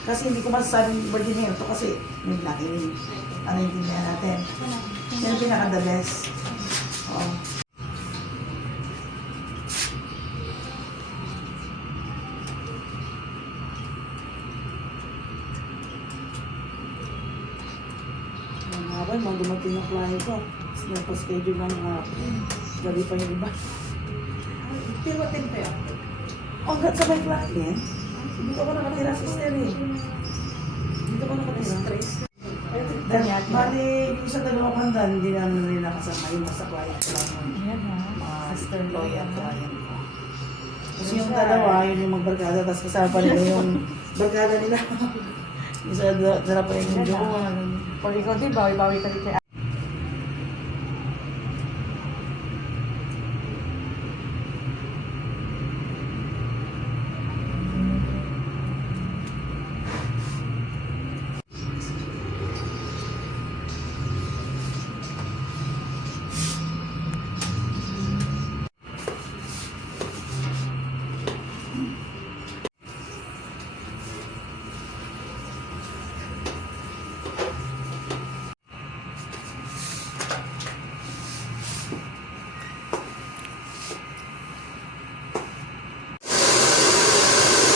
Kasi hindi ko masasabing virgin to kasi may laki. Ano yung tingnan natin? Yan yung pinaka-the best. Oo. Habang mga dumating yung klient ko. Nagpa-schedule ng gabi pa yung iba. Tiwatin pa yun. Hanggat sa may client, dito ako nakatira sister eh. Dito ako nakatira. Stress. Ganyan. Bali, yung sa dalawang handa, hindi namin rin nakasama yung nasa client ko lang. Yan ha. Sister employee at client ko. Kasi yung dalawa, yun yung magbarkada, tapos kasama pa nila yung barkada nila. Isa dala pa yung jowa. Pag ikaw din, bawi-bawi ka rin kay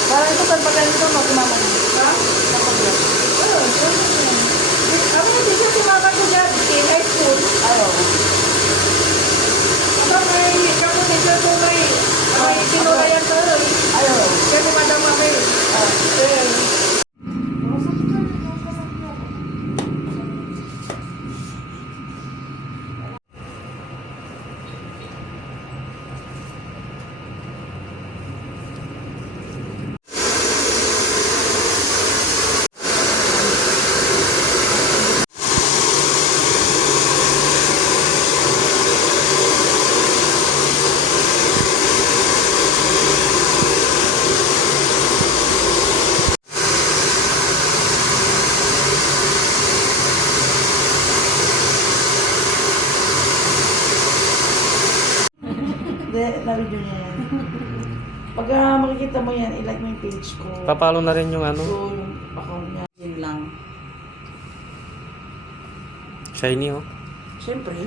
Parang ito, pagpagaling ito, magkumama na. Ha? Oo, ako hindi siya sumama ko dyan. In high school. Ayaw. Aba may kapatid siya ko may tinulayan ko. Ayaw. Kaya ni Madam Mami. Eh. Hindi, na-video niya yan. Pag makikita mo yan, i-like mo yung page ko. Papalo na rin yung ano, So, yung account niya. Yun lang. shiny oh. Siyempre.